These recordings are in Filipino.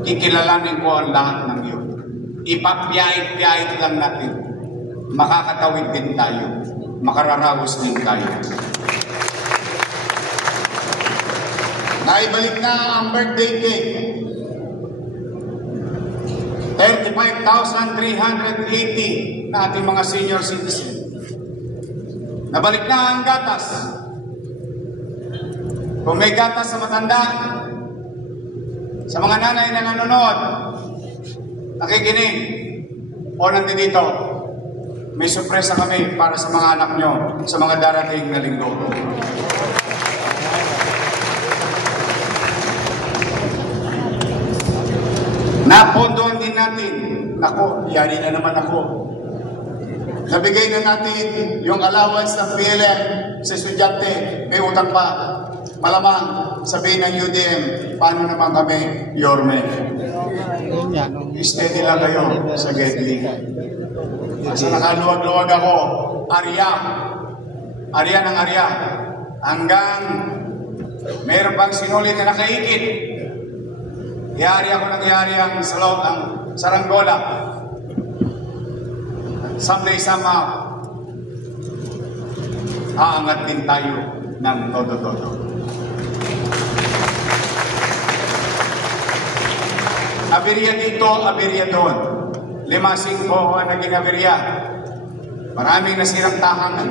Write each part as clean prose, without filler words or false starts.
Kikilalanin ko ang lahat ng iyon. Ipapiyait-piyait lang natin. Makakatawid din tayo. Makararaos din tayo. Naibalik na ang birthday cake. 35,380 na ating mga senior citizen. Nabalik na ang gatas. Kung may gatas sa matanda, sa mga nanay na nanonood, nakikinig, o nandito, may sorpresa kami para sa mga anak nyo sa mga darating na linggo. Napondohan din natin, nako, yari na naman ako. Nabigay na natin yung allowance ng PLM sa estudyante, may utang pa. Malamang, sabihin ng UDM, paano naman kami, Yorme? Steady lang kayo sa Gedli. Sa nakaluwag-luwag ako, Arya ng Arya, hanggang mayroon pang sinulit na nakaikit. Yari ako ng yari ang salog, ang saranggola. Someday, somehow, aangat din tayo ng todo-todo. Aberya dito, aberya doon. Limasing po ang naging aberya. Maraming nasirang tahangan.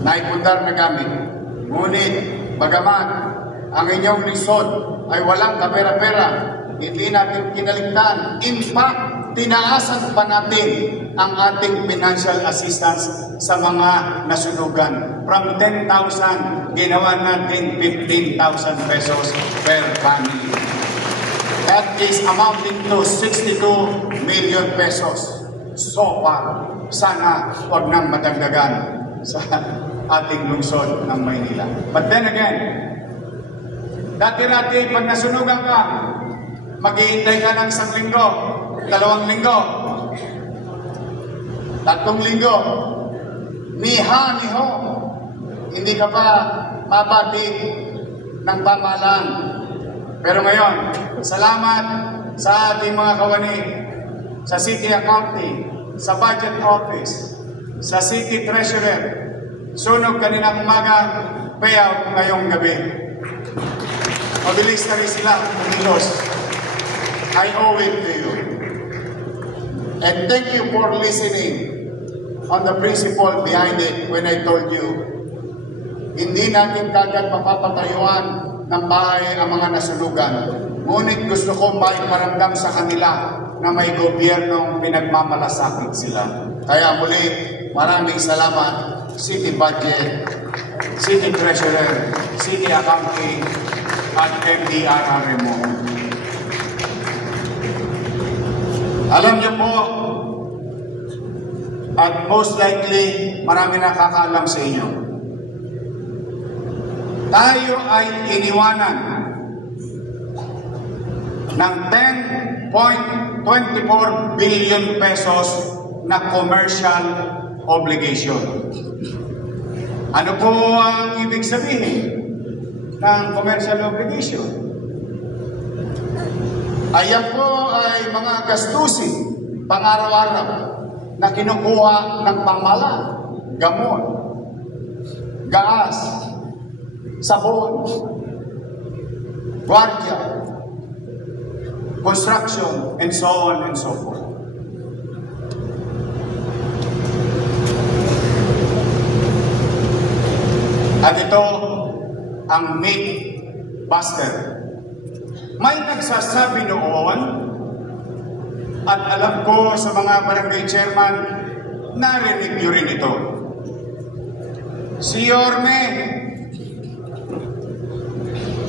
Naipundar na gamit. Ngunit, bagaman, ang inyong lisod ay walang kapera-pera, hindi natin kinaligtaan. In fact, tinaasan pa natin ang ating financial assistance sa mga nasunugan. From 10,000, ginawa natin 15,000 pesos per family. That is amounting to 62 million pesos. So far, sana huwag nang madagdagan sa ating lungsod ng Maynila. But then again, dati-dati pag nasunugan ka, maghihintay ka ng 1 linggo, 2 linggo, 3 linggo, niho, hindi ka pa mabati ng pamahalaan. Pero ngayon, salamat sa ating mga kawani, sa City Accounting, sa Budget Office, sa City Treasurer, sunog kaninang umaga, payout ngayong gabi. Mabilis na rin sila, kumilos. I owe it to you. And thank you for listening on the principle behind it when I told you, hindi natin kagad mapapatayuan ng bahay ang mga nasunugan. Ngunit gusto ko maiparamdam sa kanila na may gobyernong pinagmamalasakit sila. Kaya muli, maraming salamat, City Budget, City Treasurer, City Accounting, at MDRRMO. Alam niyo po, at most likely, marami nakakaalam sa inyo. Tayo ay iniwanan ng 10.24 billion pesos na commercial obligation. Ano po ang ibig sabihin ng commercial obligation? Ayan po ay mga gastusin pang-araw-araw na kinukuha ng pamahalaan, gamot, gas, sabon, guardia, construction, and so on and so forth. At ito ang myth buster. May nagsasabi noon, at alam ko sa mga barangay chairman, narinig nyo rin ito. Si Yorme,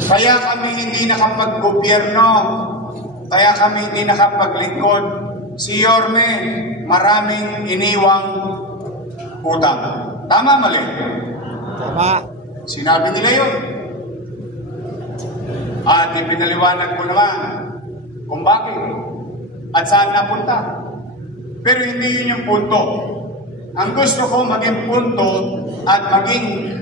kaya kami hindi nakapag-gobyerno, kaya kami hindi nakapaglingkod. Si Yorme, maraming iniwang utang. Tama, mali? Tama. Sinabi nila yun. At ipinaliwanag ko naman kung bakit at saan napunta. Pero hindi yun yung punto. Ang gusto ko maging punto at maging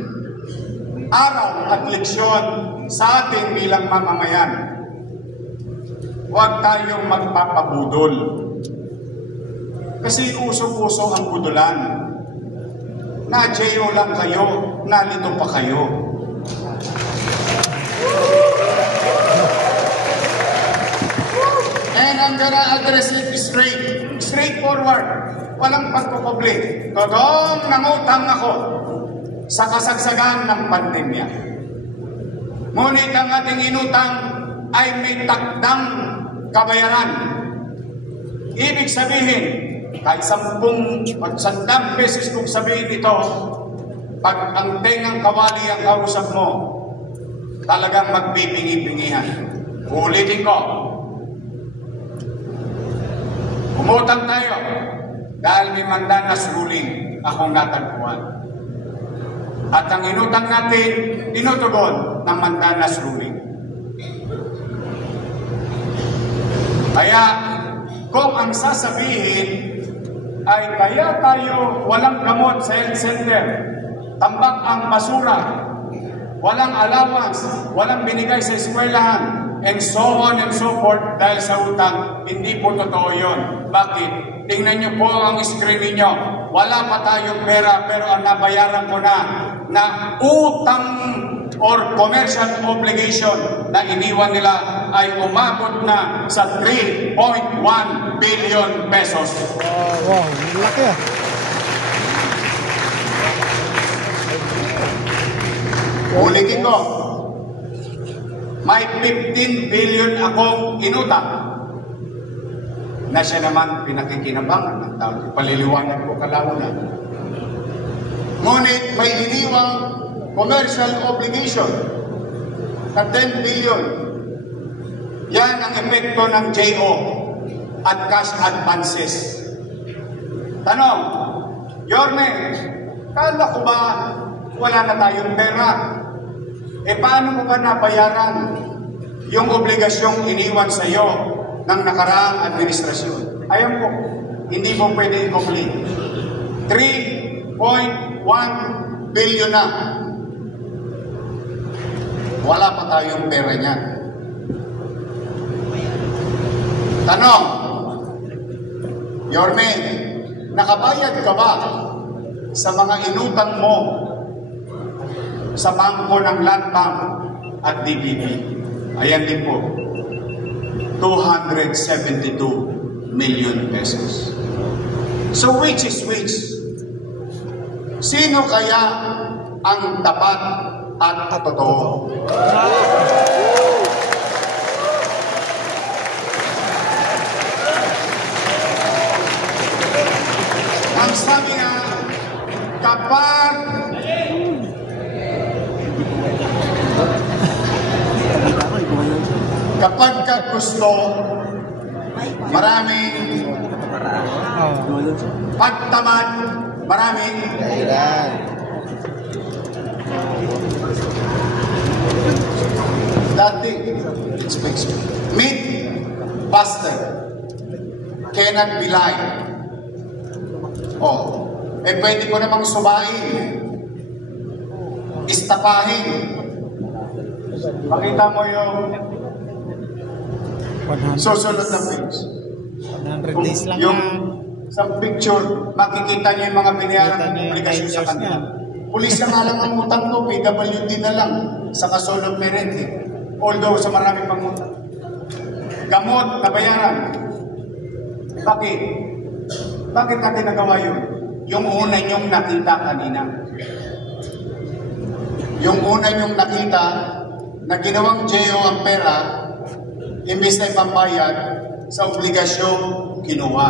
araw at leksyon sa ating bilang mamamayan. huwag tayong magpapabudol. Kasi usong-uso ang budulan. Na-JO lang kayo, nalito pa kayo. And I'm gonna address it straightforward. Walang pagkukuble. Totoong nangutang ako sa kasagsagan ng pandemya. Ngunit ang ating inutang ay may takdang kabayaran. Ibig sabihin, kahit 10 beses kong sabihin ito, pag ang tengang kawali ang kausap mo, talagang magbibingi-bingihan. Ulitin ko, umutang tayo dahil may mandanas ruling akong natagpuan. At ang inutang natin, tinutugon ng mandanas ruling. Kaya, kung ang sasabihin ay kaya tayo walang gamot sa health center, tambak ang basura, walang allowance, walang binigay sa eskwelahan, and so on and so forth dahil sa utang, hindi po totoo yun. Bakit? Tingnan niyo po ang screen ninyo. Wala pa tayong pera pero ang nabayaran ko na utang or commercial obligation na iniwan nila ay umabot na sa 3.1 billion pesos. Wow, laki ah. Ulitin ko, may 15 billion akong inutang na siya naman pinakikinabangan ng tao. Paliliwanag ko kalaunan. Ngunit may iniwang commercial obligation na 10 billion. Yan ang epekto ng JO at cash advances. Tanong, Yorme, kala ko ba wala na tayong pera? Paano mo ba nabayaran yung obligasyong iniwan sa iyo ng nakaraang administrasyon? Ayan po, hindi mo pwede i-complete. 3.1 billion na. Wala pa tayong pera niyan. Tanong, Yorme, nakabayad ka ba sa mga inutang mo sa bangko ng Land Bank at DBP? Ayan din po, 272 million pesos. So which is which? Sino kaya ang tapat at totoo? Ang sabi nga, kapag ka gusto, maraming pagtamad, maraming dati, meat buster cannot be lied. Pwede ko namang subain, istapahin. Pakita mo yung susunod na page. 100 days lang yung sa picture, makikita niyo yung mga binayaran ng obligasyon sa kanila. Pulis na nga lang ang utang ko, PWD na lang, sa kasolong perente. Although sa marami pang utang. Gamot na bayaran. Bakit? Bakit natin nagawa yun? Yung una niyong nakita kanina. Yung una niyong nakita na ginawang JO ang pera, imbis na ipambayad sa obligasyong kinuha.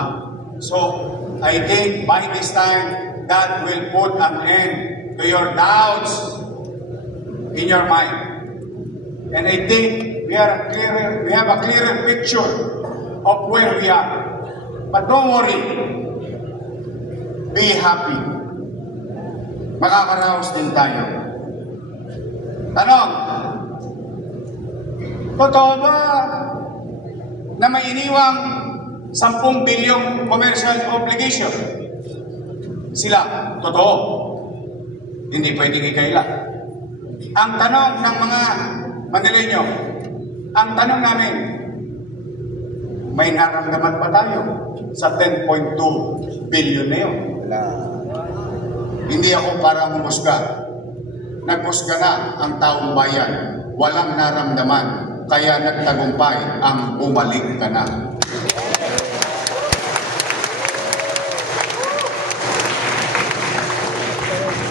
So, I think by this time, that will put an end to your doubts in your mind. And I think we have a clearer picture of where we are. But don't worry. Be happy. Makakaraos din tayo. Tanong, totoo ba na may iniwang 10 bilyong commercial obligation? Sila, totoo. Hindi pwedeng ikaila. Ang tanong ng mga Manileño, ang tanong namin, May naramdaman ba tayo sa 10.2 billion na yun? Hindi ako para humusga. Nagmusga na ang taong bayan. Walang naramdaman. Kaya nagtagumpay ang bumalik ka na.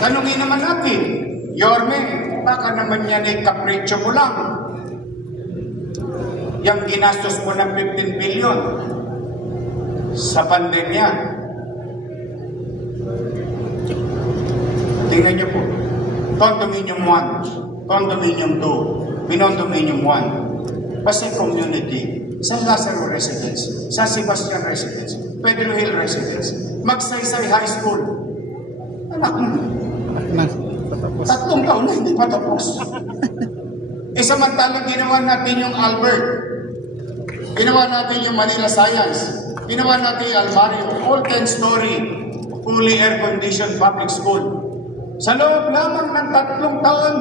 Tanungin naman natin, Yorme, baka naman yan ay kapritsyo mo lang. Yang ginastos mo ng 15 billion sa pandemya. Tingnan niyo po, Condominium 1, Condominium 2, Pinondominium 1, Pasay Community, San Lazaro Residence, San Sebastian Residence, Pedro Hill Residence, Magsaysay High School. Anak mo, Patapos. 3 taon na hindi pa tapos. Samantalang ginawa natin yung Albert, ginawa natin yung Manila Science, ginawa natin yung Almario, all 10-story, fully air-conditioned public school. Sa loob lamang ng 3 taon,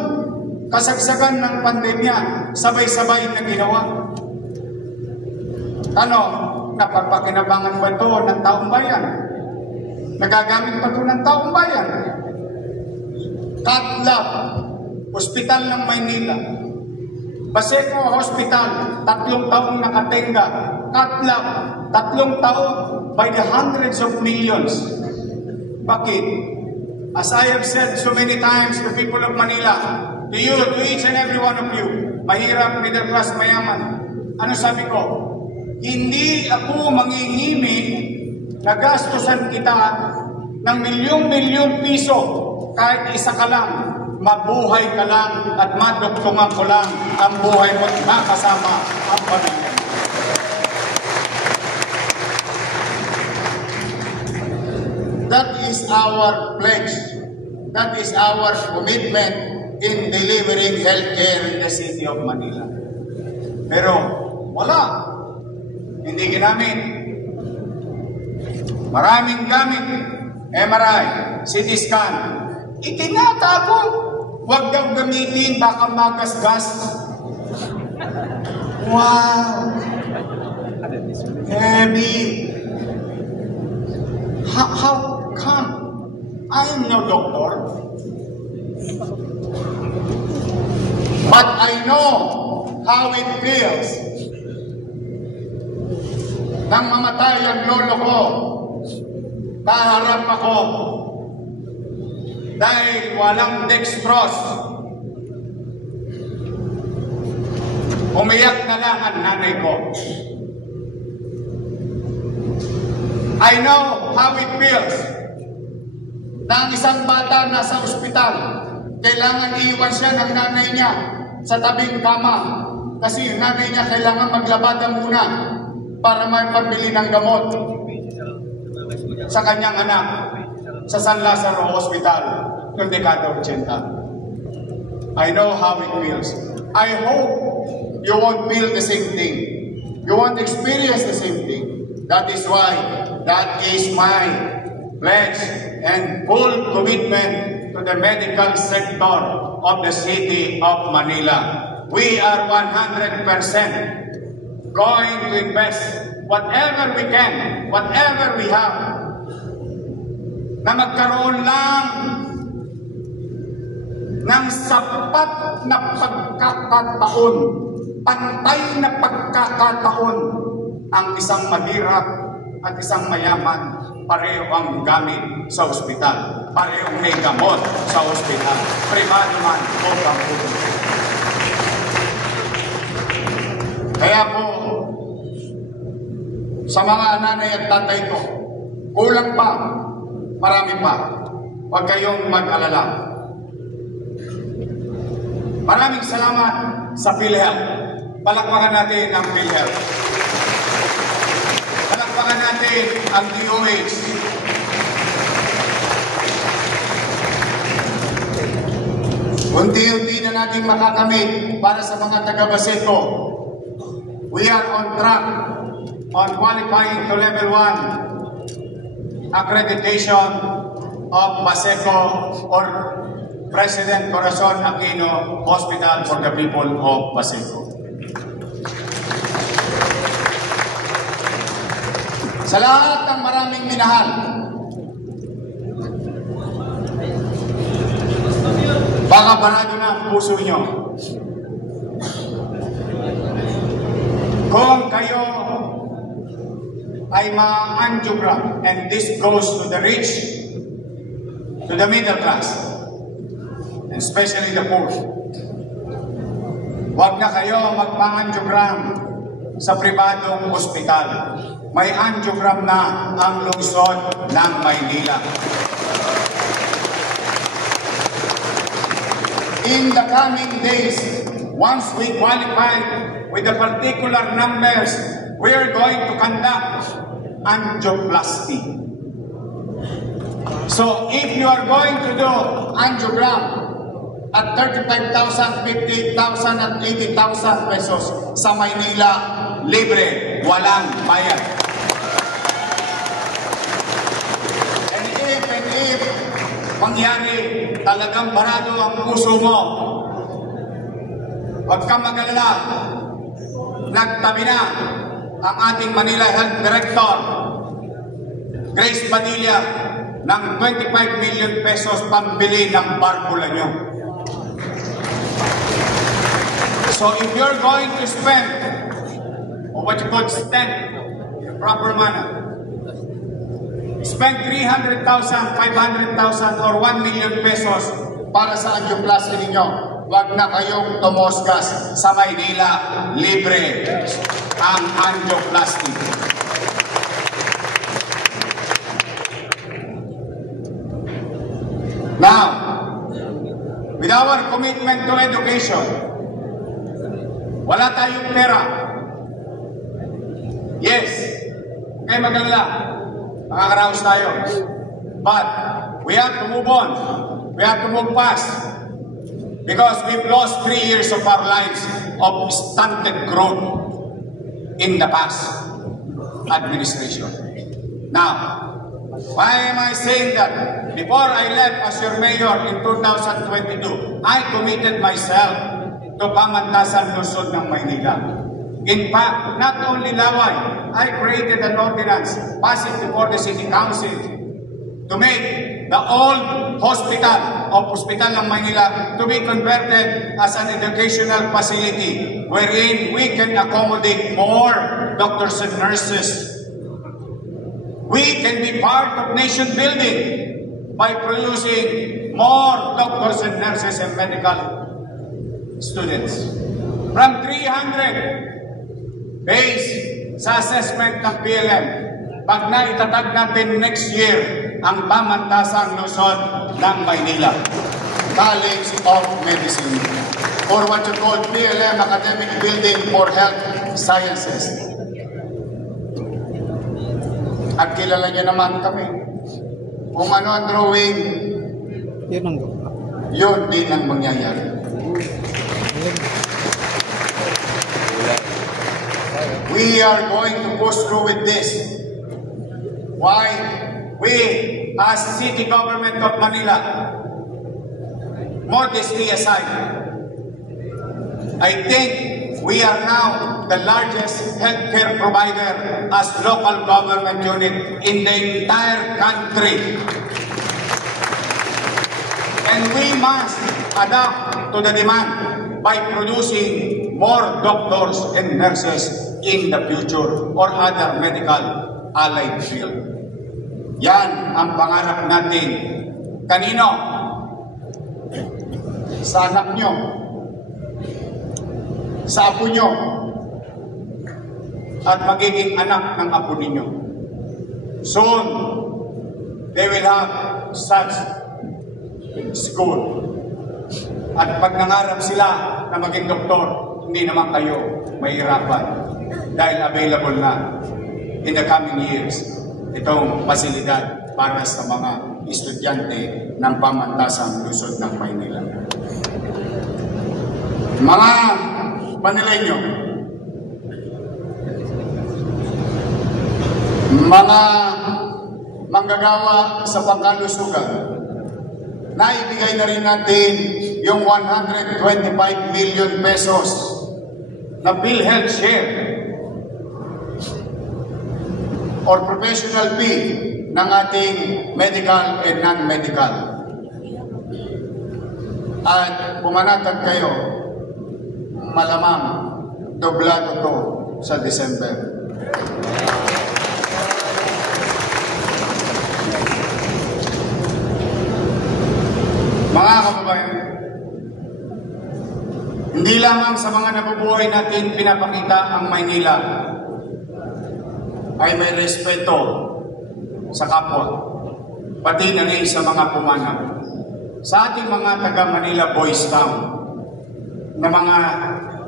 kasagsagan ng pandemya, sabay-sabay na ginawa. Ano, napagpakinabangan ba ito ng taong bayan? Nagagamit pa ito ng taong bayan? Catlab, Hospital ng Maynila, Paseco Hospital, 3 taong nakatenga. Catlab, 3 taon by the hundreds of millions. Bakit? As I have said so many times to people of Manila, to you, to each and every one of you, mahirap, middle class, mayaman. Ano sabi ko? Hindi ako manginhimi na gastusan kita ng milyong-milyong piso kahit isa ka lang. Mabuhay ka lang at madugtungan ko lang ang buhay mo at makasama ang pamilya. That is our pledge. That is our commitment in delivering healthcare in the city of Manila. Pero wala. Hindi ginamit. Maraming gamit. MRI, CT scan. Itinatago. Huwag daw gamitin, baka magasgas. Wow! Heavy. How come? I am no doctor. But I know how it feels. Nang mamatay ang lolo ko, kaharap ako. Dahil walang dextrose. Umiyak na lang ang nanay ko. I know how it feels na ang isang bata nasa ospital, kailangan iiwan siya ng nanay niya sa tabing kama kasi yung nanay niya kailangan maglabada muna para may pambili ng gamot sa kanyang anak sa San Lazaro Hospital noong dekada 80. I know how it feels. I hope you won't feel the same thing. You won't experience the same thing. That is why, that is my pledge and full commitment to the medical sector of the city of Manila. We are 100% going to invest whatever we can, whatever we have, na magkaroon lang ng sapat na pagkakataon, pantay na pagkakataon, ang isang mahirap at isang mayaman, pareho ang gamit sa ospital. Parehong may gamot sa ospital. Privado man o pampubliko. Kaya po, sa mga nanay at tatay ko, kulang pa, marami pa. Huwag kayong mag-alala. Maraming salamat sa PhilHealth. Palakpakan natin ang PhilHealth. Palakpakan natin ang DOH. Unti-unti na natin makakamit para sa mga taga-Baseco. We are on track on qualifying to level 1 accreditation of Baseco or President Corazon Aquino Hospital for the people of Baseco. Sa lahat ng maraming minahal, baka barado na ang puso nyo. Kung kayo ay ma-angiogram, and this goes to the rich, to the middle class, and especially the poor, huwag na kayo magpa-angiogram sa pribadong ospital. May angiogram na ang lungsod ng Maynila. In the coming days, once we qualify with the particular numbers, we are going to conduct angioplasty. So if you are going to do angiogram at 35,000, 50,000 at 80,000 pesos sa Maynila, libre, walang bayad. And if mangyari talagang barado ang puso mo, huwag kang mag-alala. Nagtabi na ang ating Manila Health Director, Grace Padilla, ng 25 million pesos pambili ng barbula nyo. So if you're going to spend, or what you call spend, in a proper manner, spend 300,000, 500,000, or 1 million pesos para sa angioplasty ninyo, huwag na kayong tumoskas. Sa Maynila, libre ang angioplasty. Now, with our commitment to education, wala tayong pera. Yes, kayo mag-alala, makakaraos tayo. But we have to move on. We have to move fast. Because we've lost 3 years of our lives of stunted growth in the past administration. Now, why am I saying that? Before I left as your mayor in 2022, I committed myself to pamantasan Luzon ng Maynila. In fact, not only Laway, I created an ordinance, passed it before the City Council, to make the old hospital ng Maynila to be converted as an educational facility wherein we can accommodate more doctors and nurses. We can be part of nation building by producing more doctors and nurses and medical students. From 300 base sa assessment ng PLM, pag naitatag natin next year ang pamantasang Luzon ng Maynila, College of Medicine, or what you call PLM, Academic Building for Health Sciences. At kilala niyo naman kami. Kung ano ang drawing, yun din ang mangyayari. We are going to push through with this. Why? We, as City Government of Manila, modesty aside, I think we are now the largest healthcare provider as local government unit in the entire country. And we must adapt to the demand by producing more doctors and nurses in the future or other medical allied field. Yan ang pangarap natin. Kanino? Sa anak nyo. Sa apo nyo. At magiging anak ng apo ninyo. Soon, they will have such school. At pag nangarap sila na maging doktor, hindi naman kayo mahirapan dahil available na in the coming years itong pasilidad para sa mga estudyante ng pamantasang Luzon ng Maynila. Mga Manileño, mga manggagawa sa pangkalusugan, naibigay na rin natin yung 125 million pesos na PhilHealth share or professional fee ng ating medical and non-medical. At pumanatag kayo, malamang doblado to sa December. Mga kababayan, hindi lamang sa mga nabubuhay natin pinapakita ang Maynila ay may respeto sa kapwa, pati na rin sa mga pumanaw. Sa ating mga taga-Manila Boys Town na mga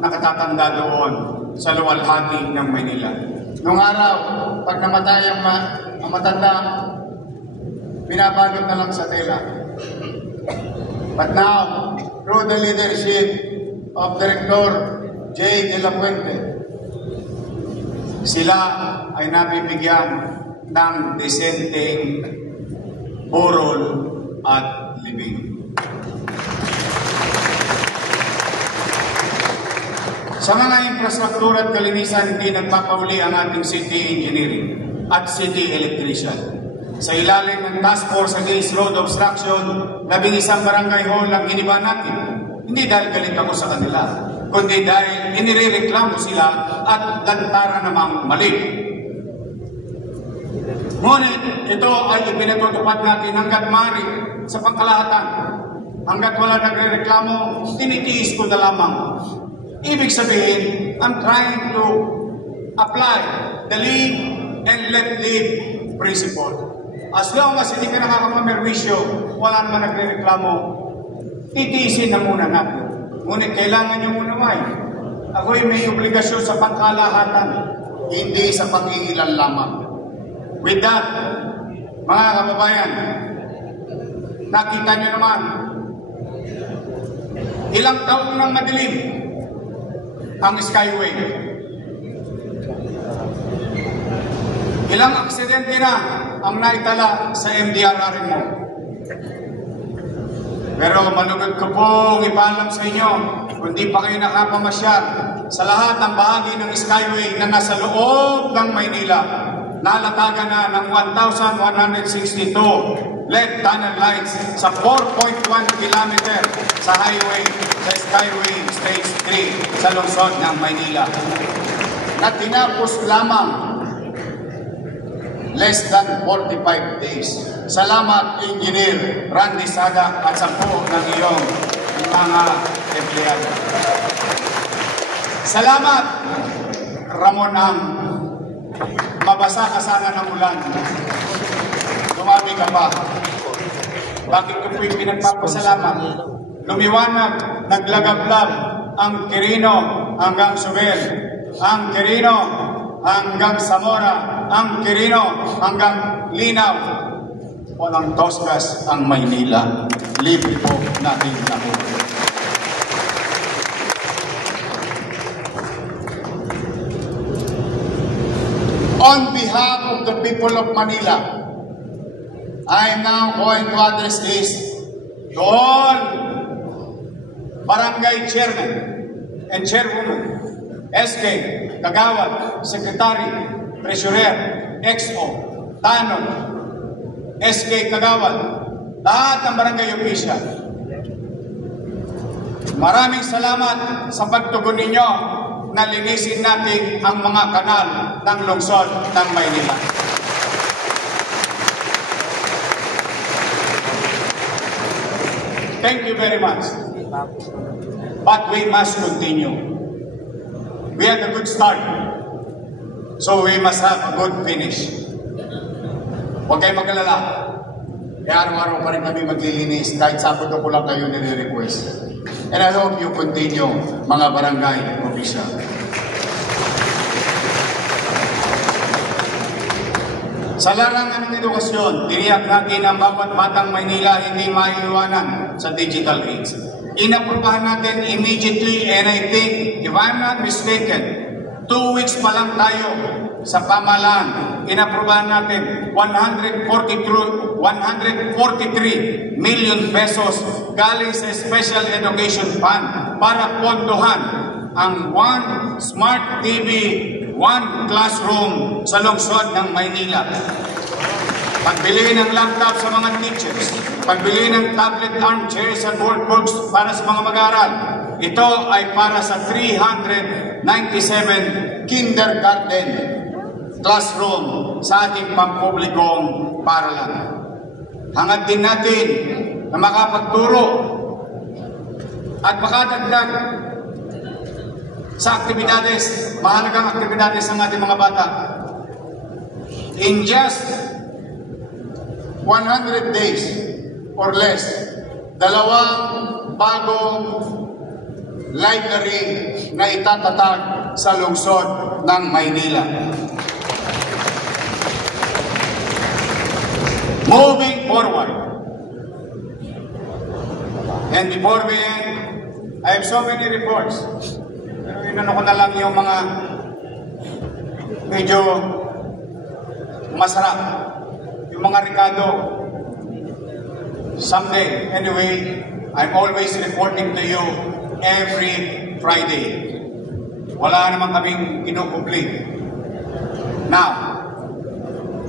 nakatatanda doon sa luwalhati ng Maynila. Noong araw, pag namatay ang matanda, pinabalot na lang sa tela. But now, through the leadership of Director J. De La Puente, sila ay nabibigyan ng disenteng burol at libing. Sa mga infrastruktura at kalinisan, hindi nagpapauli ang ating city engineering at city electrician. Sa ilalim ng Task Force Against Road Obstruction, 11 barangay hall ang giniba natin. Hindi dahil galit ako sa kanila, kundi dahil inireklamo sila at lantaran namang mali. Ngunit ito ay ipinatutupad natin hanggat maaari sa pangkalahatan. Hanggat wala nagrereklamo, tinitiis ko na lamang. Ibig sabihin, I'm trying to apply the live and let live principle. As long as hindi ka nakakapamerwisyo, wala naman nagrereklamo, titiisin na muna natin. Ngunit kailangan nyo muna ako'y may obligasyon sa pangkalahatan, hindi sa pag-iilan lamang. With that, mga kababayan, nakita nyo naman, ilang taon nang madilim ang Skyway. Ilang aksidente na ang naitala sa MDRR mo. Pero manugod ko pong ipaalam sa inyo, kung di pa kayo nakapamasyal sa lahat ng bahagi ng Skyway na nasa loob ng Maynila, nalatagan na ng 1,162 LED tunnel lights sa 4.1 kilometer sa highway sa Skyway Stage 3 sa lungsod ng Maynila. Na tinapos lamang less than 45 days. Salamat, Engineer Randy Sada at sa buo ng iyong mga empleyado. Salamat, Ramon Ang. Mabasa ka sana ng ulan. Dumami ka pa. Bakit ko po'y pinagpapasalamat? Lumiwanag, naglagablab ang Quirino hanggang Subel, ang Quirino hanggang Zamora, ang Quirino hanggang Linaw. Walang tosgas ang Maynila. Libre po natin ako. On behalf of the people of Manila, I am now going to address this to all barangay chairman and chairwoman, SK, Kagawad, Secretary, Treasurer, XO, Tanong, SK Kagawad, lahat ng barangay official. Maraming salamat sa pagtugon ninyo na linisin natin ang mga kanal ng lungsod ng Maynila. Thank you very much. But we must continue. We had a good start, so we must have a good finish. Huwag kayo mag-alala. Kaya araw-araw pa rin kami maglilinis kahit Sabado ko lang kayo nire-request. And I hope you continue, mga barangay official. Sa larangan ng edukasyon, tiniyak natin ang bawat batang Maynila hindi maiiwanan sa digital age. Inaprubahan natin immediately, and I think, if I'm not mistaken, 2 weeks pa lang tayo sa pamahalaan. Inaprubahan natin 143 million pesos galing sa Special Education Fund para pondohan ang One Smart TV 1 classroom sa lungsod ng Maynila. Pagbili ng laptop sa mga teachers, pagbili ng tablet armchairs at workbooks para sa mga mag-aaral. Ito ay para sa 397 kindergarten classroom sa ating pampublikong paaralan. Hangad din natin na makapagturo at makadagdag sa aktibidades, mahalagang aktibidades ng ating mga bata. In just 100 days or less, 2 bagong library na itatatag sa lungsod ng Maynila. Moving forward, and before we end, I have so many reports. Pero inano ko na lang yung mga medyo masarap. Yung mga Ricardo, someday, anyway, I'm always reporting to you every Friday. Wala naman kaming kinukumplit. Now,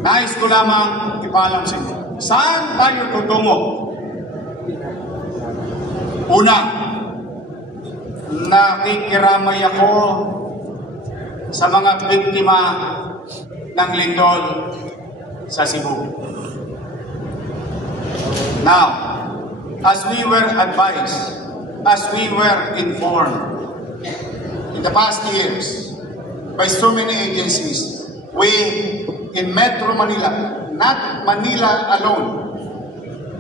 nais ko lamang ipaalam sa inyo. Saan tayo tutungo? Una, nakikiramay ako sa mga biktima ng lindol sa Cebu. Now, as we were advised, as we were informed in the past years by so many agencies, we in Metro Manila, not Manila alone,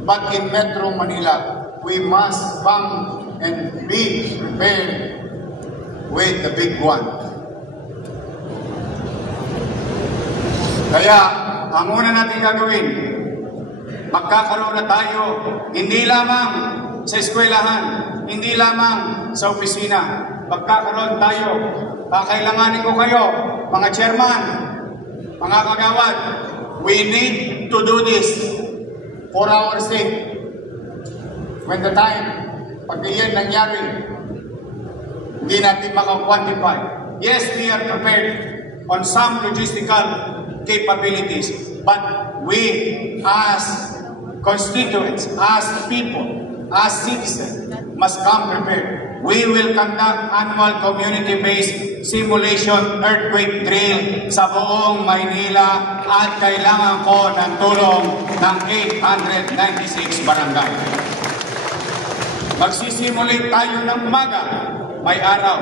but in Metro Manila, we must come and be prepared with the big one. Kaya, ang una natin gagawin, magkakaroon na tayo hindi lamang sa eskwelahan, hindi lamang sa opisina. Magkakaroon tayo, kakailanganin ko kayo, mga chairman, mga kagawad, we need to do this for our sake. When the time, pag iyan nangyari, hindi natin maka-quantify. Yes, we are prepared on some logistical capabilities, but we as constituents, as people, as citizens, must come prepared. We will conduct annual community-based simulation earthquake drill sa buong Maynila at kailangan ko ng tulong ng 896 barangay. Magsisimulate tayo ng umaga, may araw.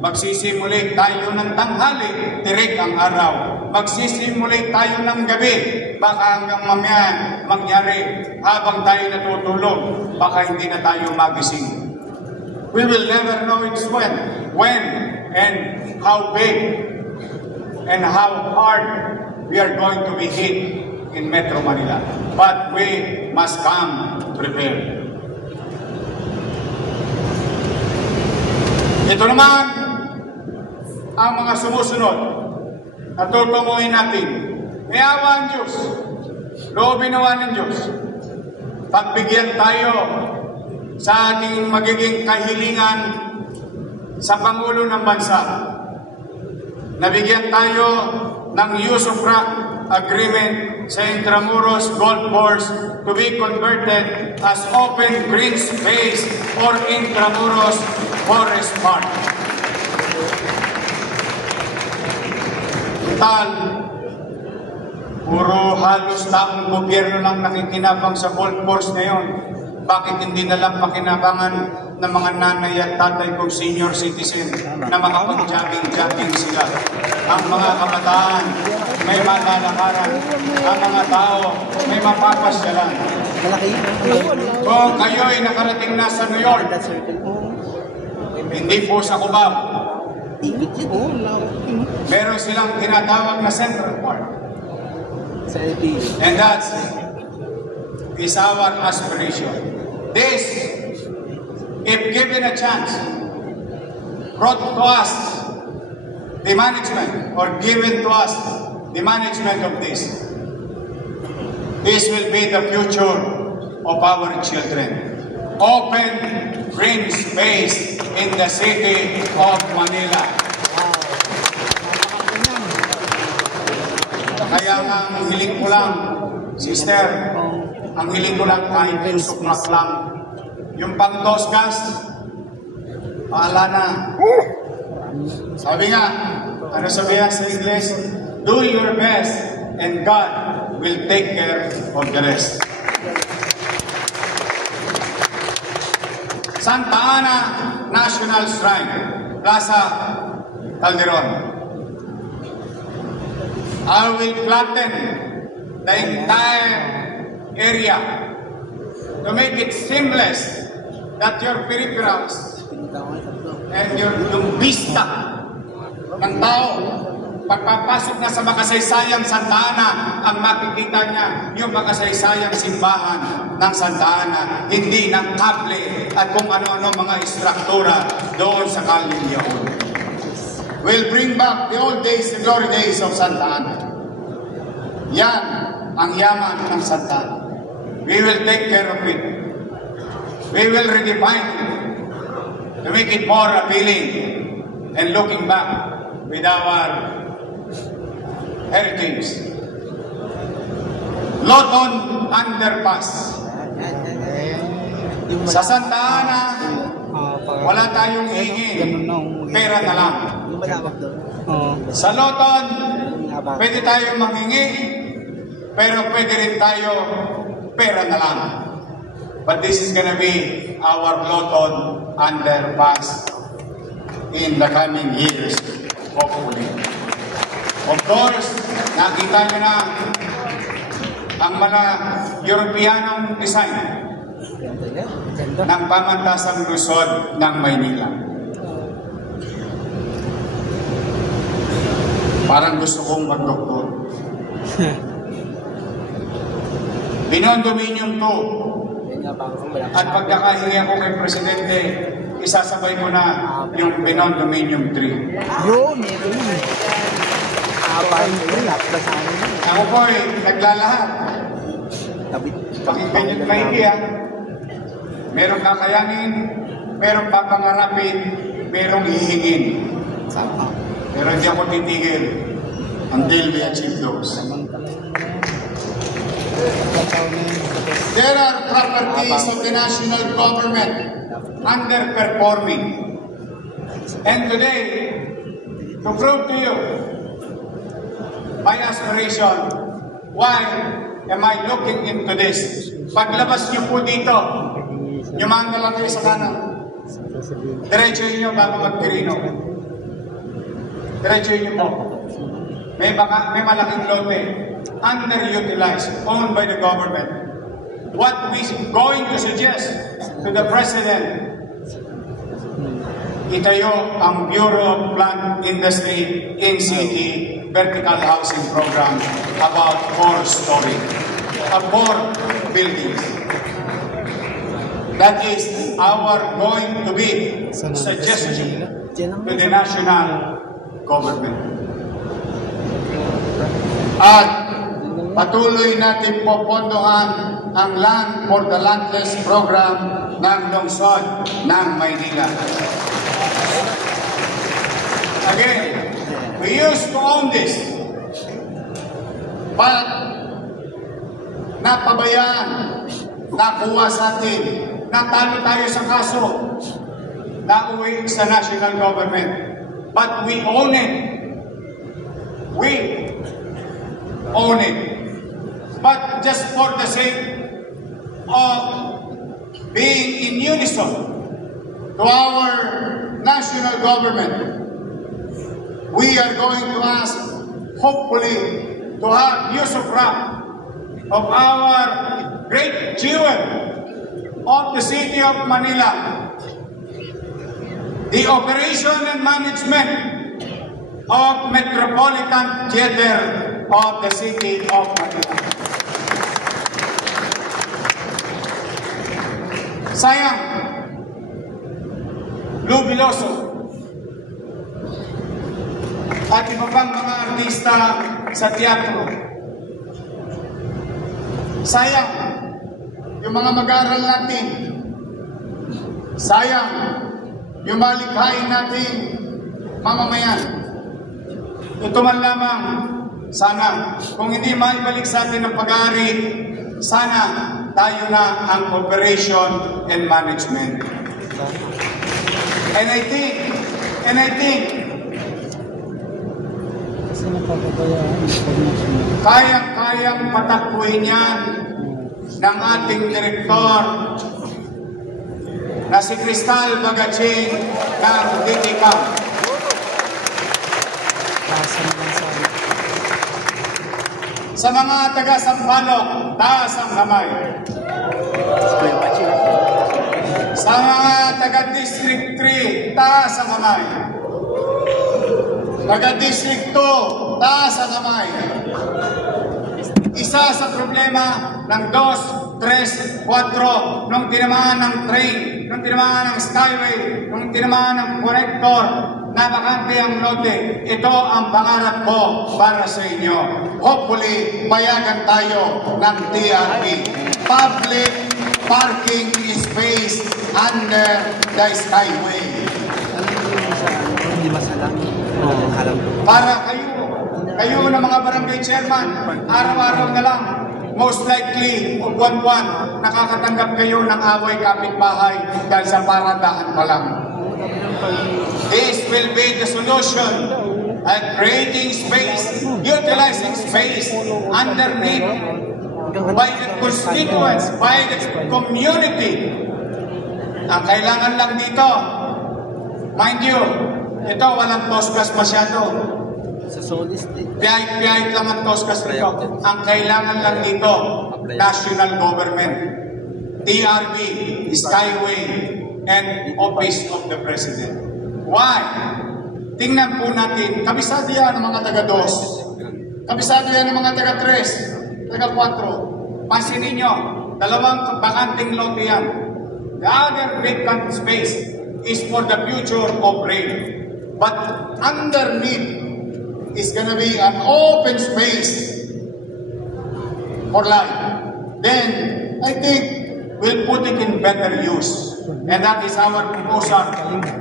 Magsisimulate tayo ng tanghali, tirik ang araw. Magsisimulate tayo ng gabi, baka hanggang mamaya mangyari habang tayo natutulog, baka hindi na tayo magising. We will never know it's when and how big and how hard we are going to be hit in Metro Manila. But we must come prepared. Ito naman ang mga sumusunod na tutunguhin natin. May awa ang Diyos, loobin nawa ng Diyos. Pagbigyan tayo sa ating magiging kahilingan sa Pangulo ng Bansa. Nabigyan tayo ng use of rock agreement sa Intramuros Golf Course to be converted as open green space for Intramuros Forest Park. Total, puro halos taong gobyerno lang nakikinabang sa golf course ngayon. Bakit hindi na lang pakinabangan ng mga nanay at tatay kong senior citizen na makapag-jogging-jogging sila? Ang mga kabataan may malalakaran, ang mga tao may mapapasyalan. Kung kayo'y nakarating na sa New York, hindi po sa Cubao, meron silang tinatawag na Central Park. And that is our aspiration. This, if given a chance, brought to us the management or given to us the management of this will be the future of our children. Open green space in the city of Manila. Kaya nga, ang hiling ko lang, sister, ang hiling ko lang kahit yung sukrak lang. Yung pang-dos gas, paala na. Sabi nga, ano sabihan sa English? Do your best and God will take care of the rest. Santa Ana National Shrine, Plaza Calderon. I will flatten the entire area to make it seamless that your peripherals and yung vista ng tao pagpapasok na sa makasaysayang Santa Ana, ang makikita niya yung makasaysayang simbahan ng Santa Ana, hindi ng kable at kung ano-ano mga istruktura doon sa Kalye Leon. We'll bring back the old days, the glory days of Santa Ana. Yan ang yaman ng Santa Ana. We will take care of it. We will redefine it to make it more appealing and looking back with our heritage. Loton Underpass. Sa Santa Ana, wala tayong hingin. Pera na lang. Sa Loton, pwede tayong manghingi, pero pwede rin tayo pera na lang. But this is gonna be our Loton Underpass in the coming years, hopefully. Of course, nakita nyo na ang mga Europeanong design ng pamantasang Luzon ng Maynila. Parang gusto kong mag-doktor. Binon-Dominium 2. At pagkakahingi ako kay Presidente, isasabay ko na yung Binon-Dominium 3. Yun! Ako po naglalahat. Pakinggan nyo maigi ha. Merong kakayanin, merong papangarapin, merong hihingin. Pero hindi ako titigil until we achieve those. There are properties of the national government underperforming. And today, to prove to you my aspiration, why am I looking into this? Paglabas niyo po dito, yumanga lang kayo sa kanan. Diretso niyo bago magtirino. Diretso niyo po. May malaking lote, underutilized, owned by the government. What we going to suggest to the President, itayo ang Bureau of Plant Industry NCD vertical housing program about 4-story, 4 buildings. That is our going to be suggestion to the national government. At patuloy natin popondohan ang Land for the Landless program ng lungsod ng Maynila. Again, we used to own this, but napabayaan, nakuha sa atin, natalo tayo sa kaso, nauwi sa national government, but we own it. We own it. But just for the sake of being in unison to our national government, we are going to ask, hopefully, to have usufruct of our great jewel of the city of Manila, the operation and management of Metropolitan Theater of the city of Manila. Sayang, Lou Veloso at iba pang mga artista sa teatro. Sayang, yung mga mag-aaral natin. Sayang, yung malikhain natin mamamayan. Ito man lamang Sana, kung hindi maibalik sa atin ang pag-aari, sana tayo na ang operation and management. And I think, Kasi napapabayaan ang information. kayang-kayang patakbuhin yan ng ating direktor na si Cristal Bagatsing ng DTCAM. Pasa naman sa amin. Sa mga taga-Sampaloc, taas ang kamay. Sa mga taga-District 3, taas ang kamay. Taga-District 2, taas ang kamay. Isa sa problema ng 2, 3, 4, nung tinamaan ng train, nung tinamaan ng skyway, nung tinamaan ng connector, na bakante ang lote. Ito ang pangarap ko para sa inyo. Hopefully, payagan tayo ng TRP. Public parking space under the skyway. Hindi masala. Alam ko. Para kayo na mga barangay chairman, araw-araw na lang, most likely, o buwan-buwan, nakakatanggap kayo ng away kapitbahay dahil sa paradahan pa lang. This will be the solution at creating space, utilizing space underneath by the constituents, by the community. Ang kailangan lang dito, mind you, ito walang toskas masyado. Sa Solis din. Piyahit lang ang toskas nito. Ang kailangan lang dito, national government, TRB, Skyway, and Office of the President. Why? Tingnan po natin, kabisado yan ng mga taga-2, kabisado yan ng mga taga-3, taga-4. Pansinin nyo, dalawang bakanting lote yan. The other vacant space is for the future of rail. But underneath is gonna be an open space for life. Then, I think we'll put it in better use. And that is our proposal.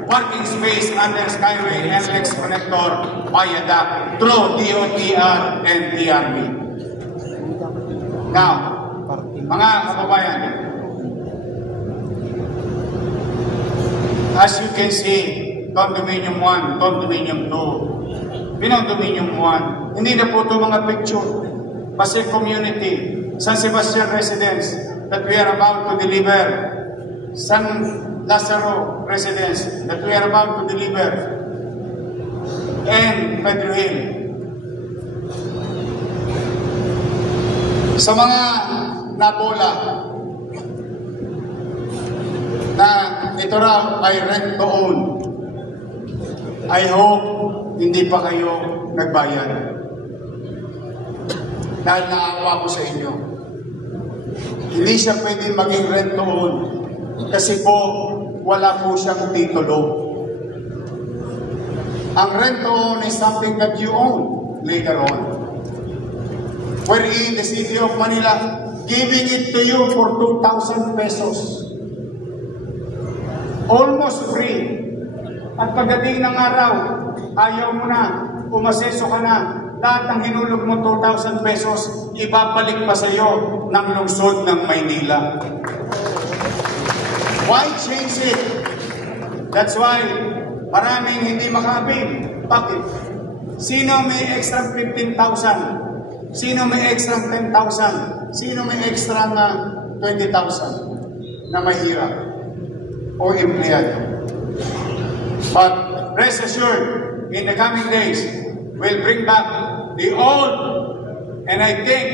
Parking space under Skyway NLEX connector viaduct through DOTR and TRB. Now, mga kababayan, as you can see, Condominium 1, Condominium 2, Condominium 1, hindi na po ito mga picture. Pasig Community, San Sebastian Residence that we are about to deliver, San Lazaro Residence that we are about to deliver, and Pedro Hill. Sa mga nabola na ito raw ay rent to own, I hope hindi pa kayo nagbayad. Dahil naawa ko sa inyo. Hindi siya pwede maging rent to own kasi po wala po siyang titulo. Ang rent to own is something that you own later on. Wherein the City of Manila giving it to you for 2,000 pesos. Almost free. At pagdating ng araw, ayaw mo na, umaseso ka na, lahat ng hinulog mo 2,000 pesos, ibabalik pa sa iyo ng lungsod ng Maynila. Why change it? That's why maraming hindi makabig. Bakit? Sino may extra 15,000? Sino may extra 10,000? Sino may extra na 20,000 na mahirap o empleyado? But rest assured, in the coming days, we'll bring back the old and I think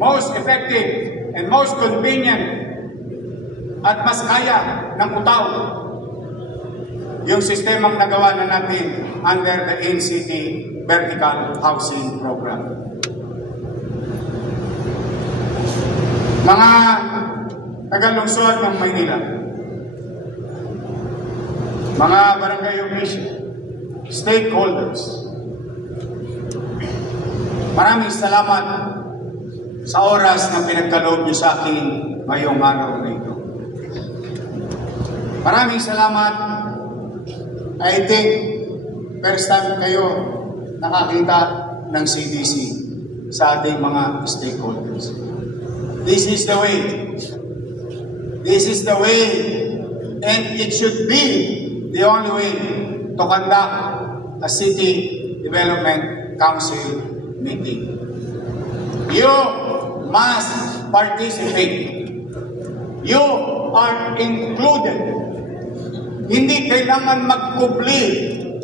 most effective and most convenient at mas kaya ng utaw yung sistemang nagawa na natin under the NCT Vertical Housing Program. Mga taga-lungsod ng Maynila, mga barangay officials, stakeholders, maraming salamat sa oras na pinagkaloob niyo sa akin ngayong araw na ito. Maraming salamat. I think first time kayo nakakita ng CDC sa ating mga stakeholders. This is the way. This is the way, and it should be the only way to conduct a City Development Council meeting. You must participate. You are included. Hindi kailangan magkubli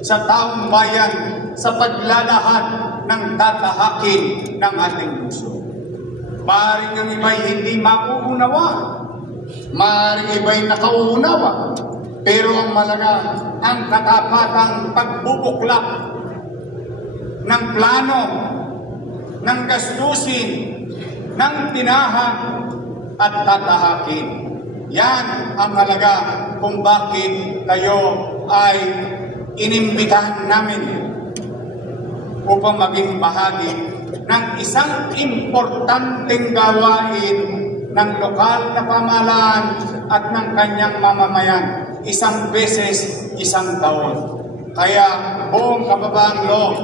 sa taong bayan sa paglalahad ng tatahakin ng ating puso. Maaaring ang iba'y hindi mauunawa. Maaaring iba'y nakauunawa. Pero ang malaga, ang katapatang pagbubuklak ng plano, ng gastusin, ng tinahan at tatahakin. Yan ang halaga kung bakit kayo ay inimbitahan namin upang maging bahagi ng isang importanteng gawain ng lokal na pamahalaan at ng kanyang mamamayan, isang beses, isang taon. Kaya buong kababaang loob,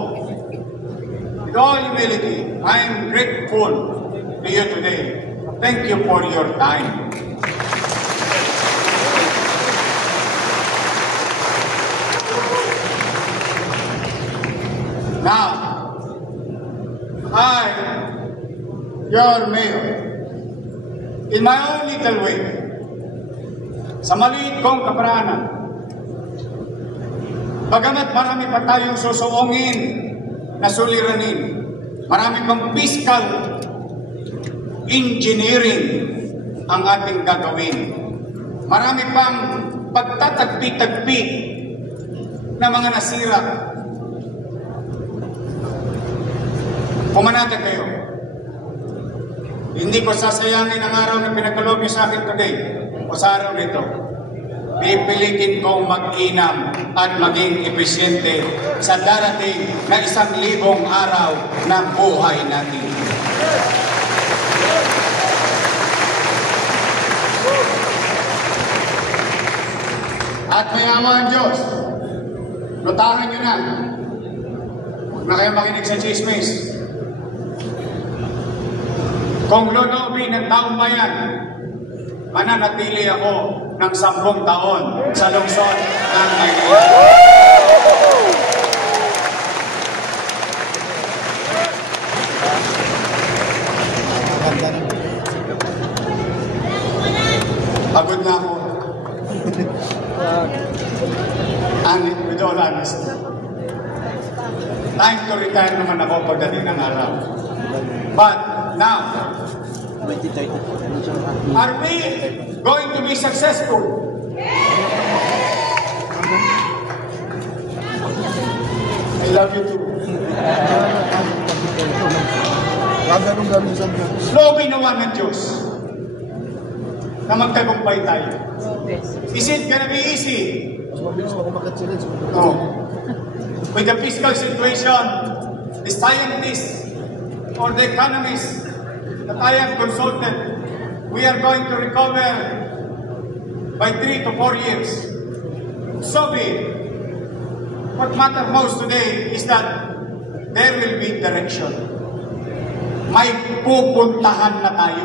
with all humility, I am grateful to you today. Thank you for your time. Now, I, your mayor, in my own little way, sa maliit kong kaparaanan, bagamat marami pa tayong susuungin na suliranin, marami pang fiscal engineering ang ating gagawin, marami pang pagtatagpi-tagpi na mga nasira. Pumanatag kayo. Hindi ko sasayangin ang araw na pinagkaloob niyo sa akin today o sa araw nito. Pipilitin kong mag-inam at maging epesyente sa darating na 1,000 araw ng buhay natin. At mayaman ang Diyos, notahan nyo na. Huwag na kayo makinig sa chismis. Kung loloobin ng taong bayan, mananatili ako ng 10 taon sa lungsod ng Maynila. Pagod na ako. And with all honesty, time to retire naman ako pagdating ng araw. But now, are we going to be successful? I love you too. Slow ginawa ng Diyos na magtagumpay tayo. Is it gonna be easy? No. With the fiscal situation, the scientists or the economists that I have consulted, we are going to recover by 3 to 4 years. So be it. What matters most today is that there will be direction. May pupuntahan na tayo.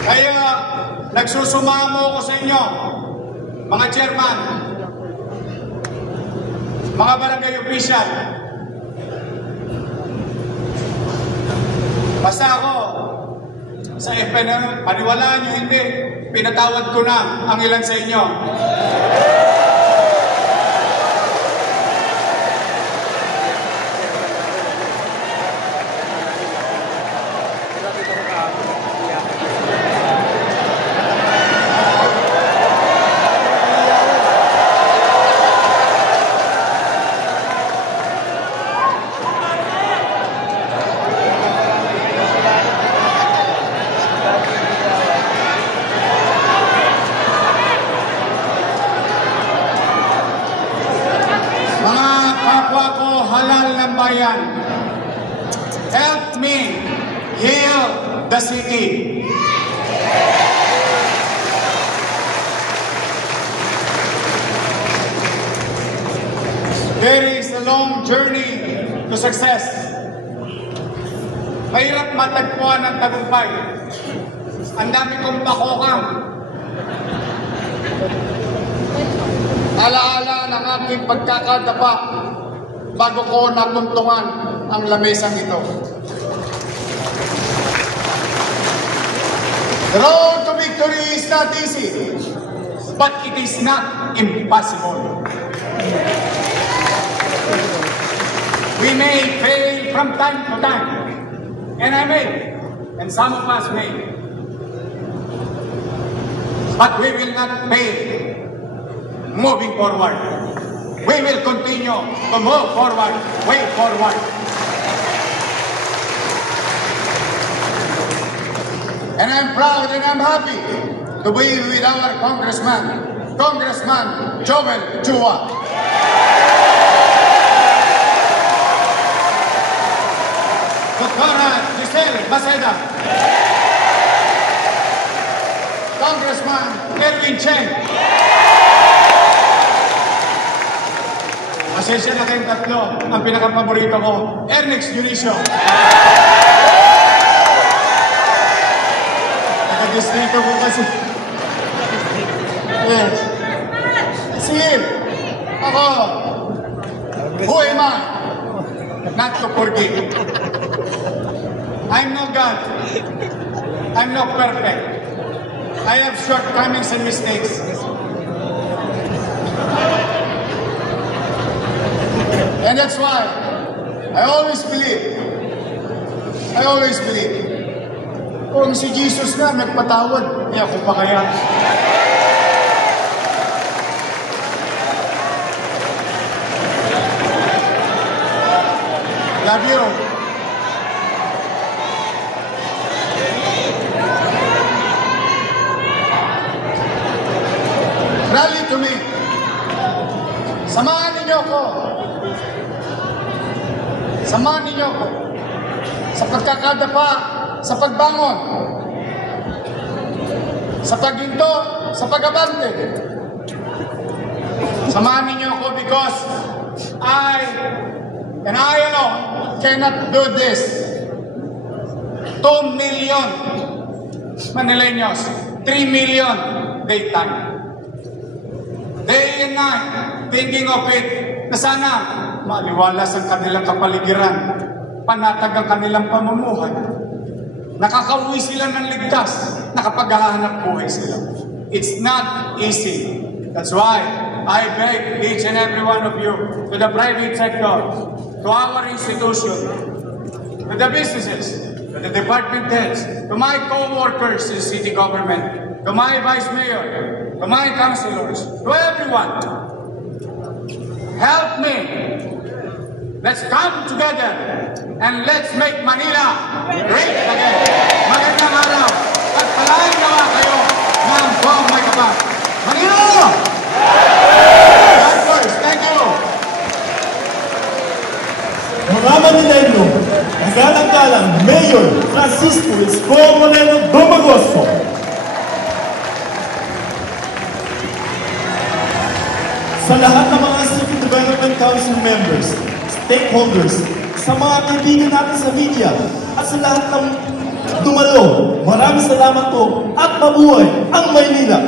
Kaya nagsusumamo ko sa inyo, mga chairman, mga barangay official. Basta ako, sa FNL, paniwalaan nyo hindi, pinatawad ko na ang ilan sa inyo. Help me heal the city. There is a long journey to success. Mahirap matagpuan ang tagumpay. Ang dami kong pakokang. Alaala ng aking pagkakadapa bago ko natuntungan ang lamesang ito. The road to victory is not easy, but it is not impossible. We may fail from time to time, and I may, and some of us may. But we will not fail moving forward. We will continue to move forward, way forward. And I'm proud and I'm happy to be with our Congressman Joel Chua. Dr. Giselle Maceda. Congressman Erwin Cheng. Pasensya na kayong tatlo. Ang pinakapaborito ko, Ernest Dionisio. Nag-distrito ko kasi. Yes. See, ako, who am I? Not to forgive. I'm no God. I'm not perfect. I have shortcomings and mistakes. And that's why I always believe, kung si Jesus na nagpatawad, ako pa kaya? Love you. Rally to me. Samahan ninyo ako. Samahan ninyo ako sa pagkakadapa, sa pagbangon, sa paghinto, sa pag-abante. Samahan ninyo ako because I alone cannot do this. 2 million Manileños, 3 million daytime. Day and night, thinking of it, na sana maliwalas ang kanilang kapaligiran, panatag ang kanilang pamumuhay. Nakakauwi sila ng ligtas, nakapaghahanap buhay sila. It's not easy. That's why I beg each and every one of you, to the private sector, to our institution, to the businesses, to the department heads, to my co-workers in city government, to my vice mayor, to my councilors, to everyone. Help me. Let's come together and let's make Manila great again. Magandang araw at palain nawa kayo ng buong may kapal. Manila! God first. Thank you. Mga Manileño, magalang-galang Mayor Francisco Isko Moreno Domagoso. Sa lahat ng mga City Development Council members, stakeholders, sa mga kaibigan natin sa media, at sa lahat ng dumalo, maraming salamat po at mabuhay ang Maynila!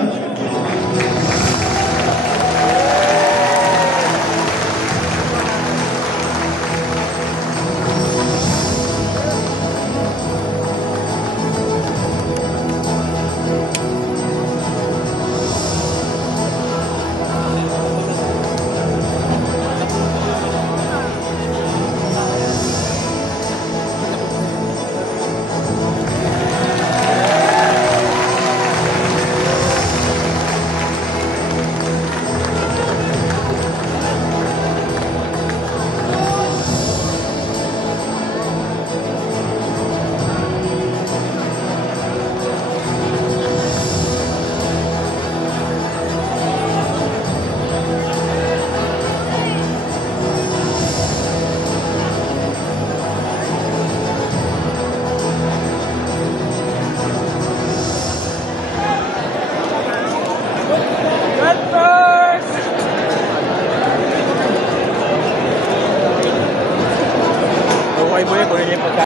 kay Boy, kunin niyo yung pagkain.